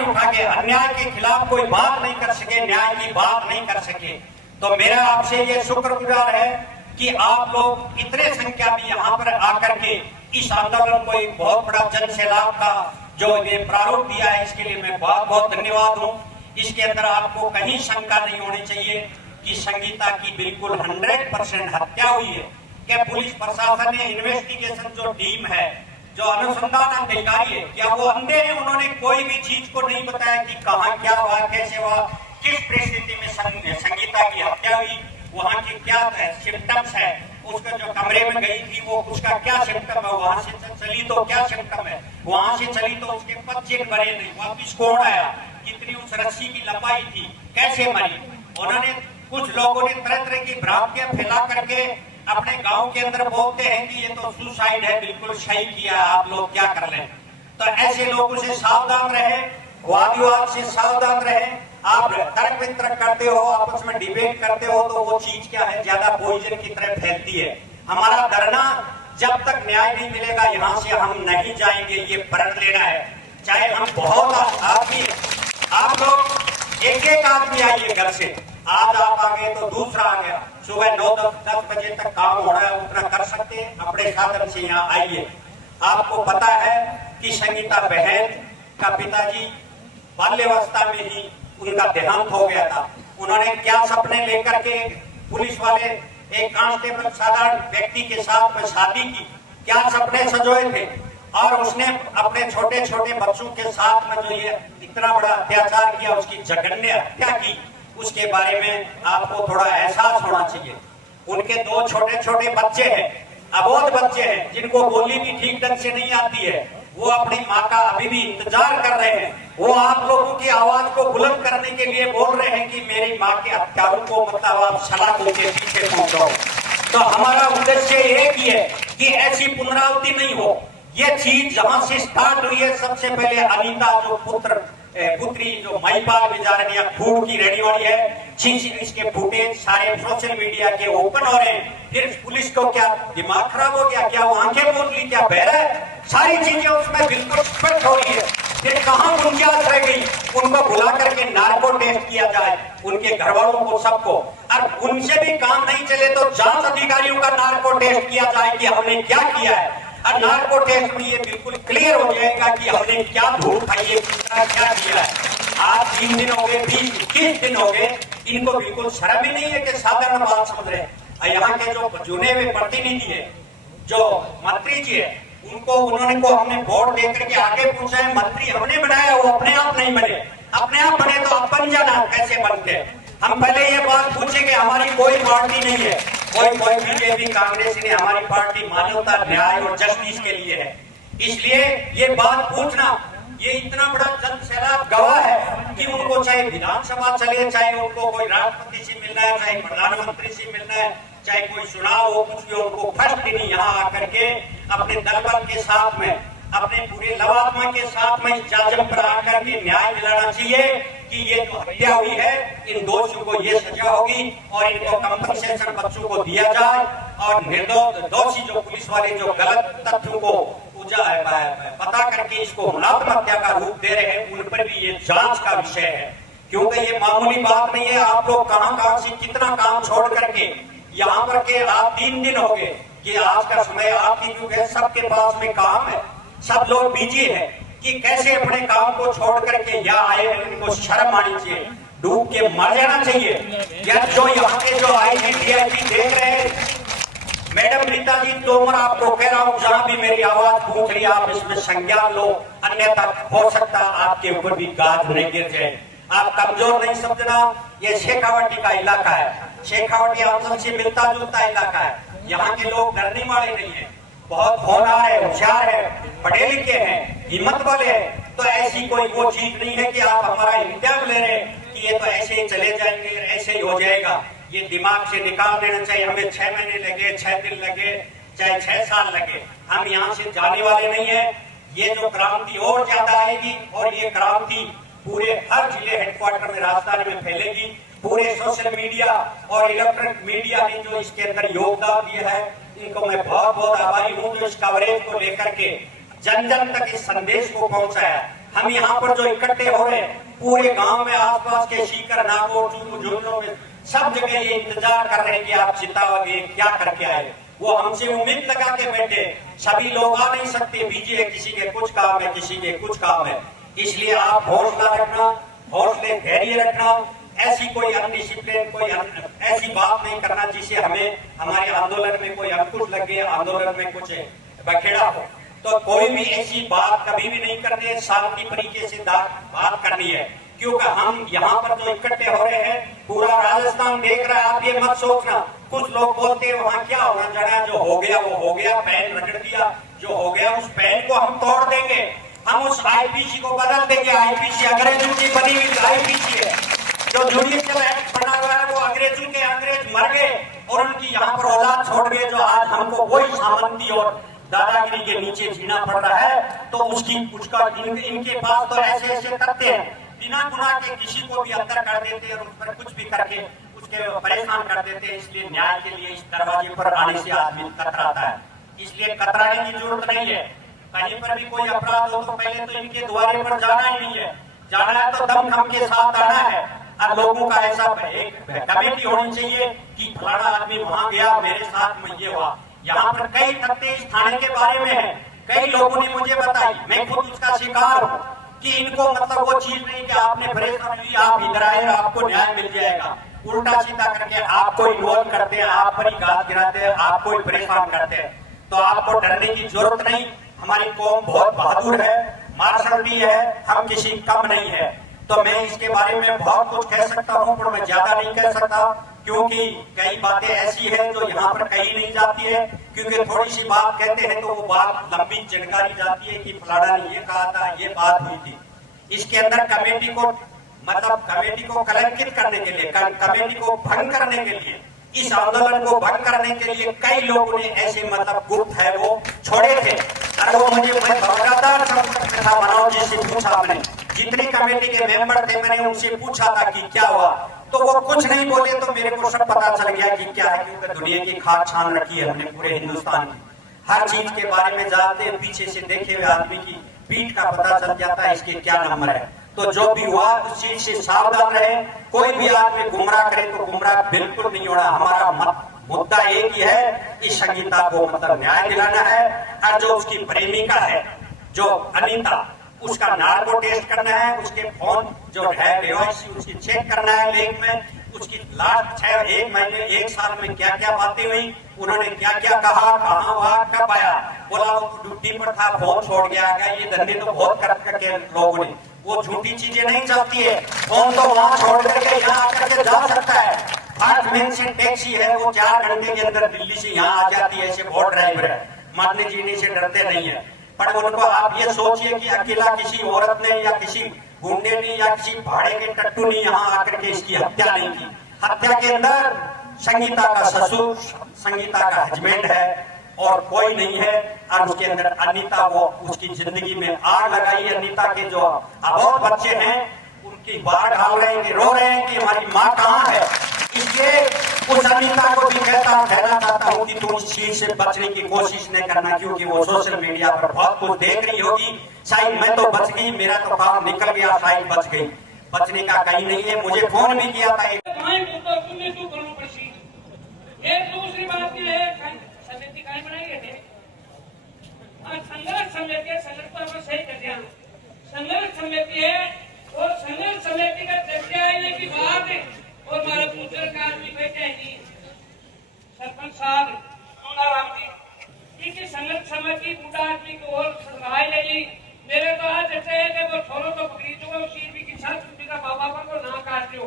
नहीं उठा के, अन्याय के खिलाफ कोई बात नहीं कर सके, न्याय की बात नहीं कर सके। तो मेरा आपसे ये शुक्रगुजार है कि आप लोग इतने संख्या में यहाँ पर आकर के इस आंदोलन को एक बहुत बड़ा जन सैलाब का जो ये प्रारूप दिया है, इसके लिए मैं बहुत बहुत धन्यवाद हूँ। इसके अंदर आपको कहीं शंका नहीं होनी चाहिए कि संगीता की बिल्कुल 100% हत्या हुई है। क्या पुलिस प्रशासन ने, इन्वेस्टिगेशन जो टीम है, जो अनुसंधान अधिकारी है, क्या वो अंधे हैं? उन्होंने कोई भी चीज को नहीं बताया कि कहाँ क्या हुआ, कैसे हुआ, किस परिस्थिति में संगीता की हत्या हुई, वहाँ की क्या सिम्टम्स है, उसका जो कमरे में गई थी वो उसका क्या सिम्टम है, वहां से चली तो क्या सिम्टम है, वहां से चली तो उसके पच्चीस मरे नहीं, वापिस कौन आया, कितनी उस रस्सी की लंबाई थी, कैसे मरी। उन्होंने, कुछ लोगों ने तरह तरह की भ्रांतियां फैला करके अपने गांव के अंदर बोलते हैं कि ये तो सुसाइड है, बिल्कुल सही किया, आप लोग क्या कर लें। तो ऐसे लोगों से सावधान रहे, वाद विवाद से सावधान रहे। आप तर्क वितर्क करते हो, आपस में डिबेट करते हो, तो वो चीज क्या है, ज्यादा पॉइजन की तरह फैलती है। हमारा धरना जब तक न्याय नहीं मिलेगा यहाँ से हम नहीं जाएंगे, ये प्रण लेना है। चाहे हम बहुत आदमी, आप लोग एक एक आदमी आइए घर से, आज आप आ गए तो दूसरा आ गया, सुबह 9-10 बजे तक काम हो रहा है, उतना कर सकते हैं, अपने साधन से यहाँ आइए। आपको पता है कि संगीता बहन का पिताजी बाल्यावस्था में ही उनका देहांत हो गया था। उन्होंने क्या सपने लेकर के पुलिस वाले एक कांस्टेबल साधारण व्यक्ति के साथ में शादी की, क्या सपने सजोए थे, और उसने अपने छोटे छोटे बच्चों के साथ में जो ये इतना बड़ा अत्याचार किया, उसकी जघन्य हत्या की, उसके बारे में आपको थोड़ा एहसास होना चाहिए। उनके 2 छोटे छोटे बच्चे हैं, अबोध बच्चे हैं, जिनको बोली भी ठीक ढंग से नहीं आती है, वो अपनी माँ का अभी भी इंतजार कर रहे हैं। वो आप लोगों की आवाज को बुलंद करने के लिए बोल रहे हैं कि मेरी माँ के हत्यारों को मतलब आप सलाखों के पीछे पहुंचाओ। तो हमारा उद्देश्य एक ही है कि ऐसी पुनरावृत्ति नहीं हो। ये चीज जहां से स्टार्ट हुई है, सबसे पहले अनीता जो पुत्री जो महिपाल बेचारे या फूड की रहने वाली है, इसके फुटेज सारे सोशल मीडिया के ओपन हो रहे हैं। फिर पुलिस को क्या दिमाग खराब हो गया, क्या वो आंखें बोल ली, क्या बहरा है, सारी चीजें उसमें बिल्कुल स्पष्ट हो रही है। फिर कहाँ गुंजाइश रह गई, उनको बुला करके नार्को टेस्ट किया जाए, उनके घर वालों को, सबको, और उनसे भी काम नहीं चले तो जांच अधिकारियों का नार्को टेस्ट किया जाए कि हमने क्या किया है। और नार्को टेस्ट में ये बिल्कुल क्लियर हो जाएगा कि हमने क्या धूल खाई है, कितना क्या किया है। आज 3 दिन हो गए, 20-21 दिन हो गए, इनको बिल्कुल शर्म ही नहीं है कि साधारण बात समझ रहे हैं। यहाँ के जो चुने हुए प्रतिनिधि है, जो मंत्री जी है, उनको उन्होंने को हमने वोट देकर के आगे पूछा है, मंत्री हमने बनाया, वो अपने आप नहीं बने। अपने आप बने तो आप बन जाना, कैसे बनते। हम पहले ये बात पूछेंगे, हमारी कोई पार्टी नहीं है, कोई बीजेपी कांग्रेस ने, हमारी पार्टी मानवता, न्याय और जस्टिस के लिए है। इसलिए ये बात पूछना, ये इतना बड़ा जन सैलाब गवाह है कि उनको चाहे विधानसभा चले, चाहे उनको कोई राष्ट्रपति से मिलना है, चाहे प्रधानमंत्री से मिलना है, चाहे कोई चुनाव हो, कुछ भी, उनको फर्स्ट नहीं यहाँ आकर के अपने दल बल के साथ में, अपने पूरे लवात्मा के साथ में जाजम पर आकर के न्याय दिलाना चाहिए कि ये जो हत्या हुई है, इन दोषियों को ये सजा होगी और इनको कंपनसेशन बच्चों को दिया जाए, और निर्दोष दोषी जो पुलिस वाले जो गलत तथ्यों को पता करके इसको हुनात्मक हत्या का रूप दे रहे हैं, उन पर भी ये जांच का विषय है। क्योंकि ये मामूली बात नहीं है। आप लोग कहां से कितना काम छोड़ करके यहाँ पर के आप 3 दिन हो गए कि आज का समय आपकी युग है, सबके पास में काम है, सब लोग बिजी है कि कैसे अपने काम को छोड़ करके यहाँ आए। उनको शर्म आनी चाहिए, डूब के मर जाना चाहिए। या जो यहाँ के जो IGP देख रहे हैं, मैडम रीता जी तोमर, आपको कह रहा हूँ, जहाँ भी मेरी आवाज पहुंच रही है, आप इसमें संज्ञान लो, अन्यथा हो सकता आपके ऊपर भी गाज नहीं गिर जाए। आप कमजोर नहीं समझना, ये शेखावटी का इलाका है, शेखावटी आंचल से मिलता जुलता इलाका है। यहाँ के लोग डरने वाले नहीं है, बहुत होनहार है, होशियार है, पढ़े लिखे हैं, हिम्मत वाले हैं। तो ऐसी कोई वो चीज नहीं है कि आप हमारा इम्तियाज ले रहे हैं कि ये तो ऐसे ही चले जाएंगे, ऐसे ही हो जाएगा। ये दिमाग से निकाल देना चाहिए। हमें 6 महीने लगे, 6 दिन लगे, चाहे 6 साल लगे, हम यहाँ से जाने वाले नहीं है। ये जो क्रांति और ज्यादा आएगी, और ये क्रांति पूरे हर जिले हेडक्वार्टर में राजधानी में फैलेगी। पूरे सोशल मीडिया और इलेक्ट्रॉनिक मीडिया ने जो इसके अंदर योगदान दिया है, इनको मैं बहुत बहुत आभारी हूँ, जो इस कवरेज को लेकर के जन जन तक इस संदेश को पहुंचाया। हम यहाँ पर जो इकट्ठे हो रहे हैं, पूरे गांव में आसपास के सीकर, नागौर, जुमलों में सब जगह ये इंतजार कर रहे हैं कि आप जिताओगे, क्या करके आए। वो हमसे उम्मीद लगा के बैठे। सभी लोग आ नहीं सकते, बिजी है, किसी के कुछ काम है, किसी के कुछ काम है। इसलिए आप हौसला रखना, हौसले धैर्य रखना, ऐसी कोई अनडिसिप्लिन, कोई ऐसी बात नहीं करना जिससे हमें हमारे आंदोलन में कोई अंकुश लगे, आंदोलन में कुछ बखेड़ा हो। तो कोई भी ऐसी बात कभी भी नहीं करनी, शांति तरीके से बात करनी है। क्योंकि हम यहाँ पर जो इकट्ठे हो रहे हैं, पूरा राजस्थान देख रहा है। आप ये मत सोचना, कुछ लोग बोलते हैं वहाँ क्या होना चाहिए, जो हो गया वो हो गया, पैन रगड़ दिया, जो हो गया उस पैन को हम तोड़ देंगे, हम उस आईपीसी को बदल देंगे। आईपीसी अंग्रेजों की बनी हुई आईपीसी है, जो जुडिशियल एक्ट बना हुआ है वो अंग्रेजों के अंग्रेज मर गए और उनकी यहाँ पर औलाद छोड़ गए, जो आज हमको वही सामंती और दादागिरी के नीचे जीना पड़ रहा है। तो उसका इनके पास तो ऐसे ऐसे करते हैं, बिना गुनाह के किसी को भी अंदर कर देते हैं और उस पर कुछ भी करके उसके परेशान कर देते हैं। इसलिए न्याय के लिए इस दरवाजे पर आने से आदमी कतराता है। इसलिए कतराने की जरूरत नहीं है। कहीं पर भी कोई अपराध हो तो पहले तो इनके द्वारे पर जाना ही नहीं है, जाना है तो दमखम के साथ आना है। और लोगों का ऐसा एक कमेटी होनी चाहिए कि फलाना आदमी वहां गया, मेरे साथ में ये हुआ। यहाँ पर कई तथ्य इस थाने के बारे में है, कई लोगों ने मुझे बताई, मैं खुद उसका शिकार हूँ कि इनको मतलब वो चीज नहीं कि आपने परेशान हुई, आप इधर आए, आपको न्याय मिल जाएगा। उल्टा सीधा करके आपको इन्वॉल्व करते हैं, आप पर ही गाज गिराते हैं, आपको ही परेशान करते हैं। तो आपको डरने की जरूरत नहीं। हमारी कौम बहुत बहादुर है, मार्शल भी है, हम किसी कम नहीं है। तो मैं इसके बारे में बहुत कुछ कह सकता हूँ, पर मैं ज्यादा नहीं कह सकता, क्योंकि कई बातें ऐसी है जो यहाँ पर कही नहीं जाती है। क्योंकि थोड़ी सी बात कहते हैं तो वो बात लंबी जानकारी जाती है कि फलाना ने ये कहा था, ये बात हुई थी। इसके अंदर कमेटी को मतलब कमेटी को कलंकित करने के लिए, कमेटी को भंग करने के लिए, इस आंदोलन को भंग करने के लिए कई लोगों ने ऐसे मतलब गुप्त है वो छोड़े थे। और वो मुझे लगातार संपर्क में था, मनोज जी से पूछा मैंने, जितने कमेटी के मेंबर थे मैंने उनसे पूछा था कि क्या हुआ, तो वो कुछ नहीं बोले। तो मेरे को सब पता चल गया कि क्या है, क्योंकि दुनिया की खाक छान रखी है हमने पूरे हिंदुस्तान की। हर चीज के बारे में जानते हैं, पीछे से देखे हुए आदमी की पीठ का पता चल जाता है इसके क्या नंबर है। तो जो भी हुआ उस चीज से सावधान रहे। कोई भी आदमी गुमराह करे तो गुमराह बिल्कुल नहीं होना। हमारा मुद्दा एक ही है, इस संगीता को मतलब न्याय दिलाना है। और जो उसकी प्रेमिका है, जो अनीता, उसका नार्को टेस्ट करना है, उसके फोन जो है बेहोशी उसकी चेक करना है लेख में, उसकी लास्ट 1 महीने 1 साल में क्या क्या बातें हुई, उन्होंने क्या क्या कहा, कहाँ हुआ, कब आया। बोला वो ड्यूटी पर था, फोन छोड़ गया। ये धंधे तो बहुत करके लोगों ने, वो झूठी चीजें नहीं चलती है। फोन तो वहां छोड़ करके यहाँ आकर के जा सकता है। 5 मिनट से टैक्सी है, वो 4 घंटे के अंदर दिल्ली से यहाँ आ जाती है। ऐसे बहुत ड्राइवर है, मरने जीने से डरते नहीं है। पर उनको आप ये सोचिए कि अकेला किसी औरत ने या किसी गुंडे ने या किसी भाड़े के टट्टू ने यहाँ आकर के इसकी हत्या नहीं की। हत्या के अंदर संगीता का ससुर, संगीता का हस्बैंड है और कोई नहीं है। और उसके अंदर अनीता, वो उसकी जिंदगी में आग लगाई। अनीता के जो अबोध बच्चे हैं उनकी बाढ़ डाल रहे हैं, रो रहे हैं कि हमारी माँ कहाँ है। इसलिए उस अनीता को भी कहना चाहता हूँ कि तुम इस चीज से बचने की कोशिश नहीं करना, क्योंकि वो सोशल मीडिया पर बहुत कुछ देख रही होगी। शायद मैं तो बच गई, मेरा तो काम निकल गया, शायद बच गई, बचने का कहीं नहीं है। मुझे फोन भी किया था। दूसरी बात यह है, समिति कहीं बनाई है, संघर्ष समिति, संघर्ष को सही कर दिया। संघर्ष समिति है और संघर्ष समिति का चर्चा आने की बात और हमारे पूछने का आदमी बैठे हैं सरपंच साहब जी, संघर्ष समिति बूढ़ा आदमी को और सराहाई ले ली। मेरे तो आज ऐसे है कि वो छोरो तो पकड़ी चुका, उसी भी की संस्कृति का बाबा पर को ना काट दो।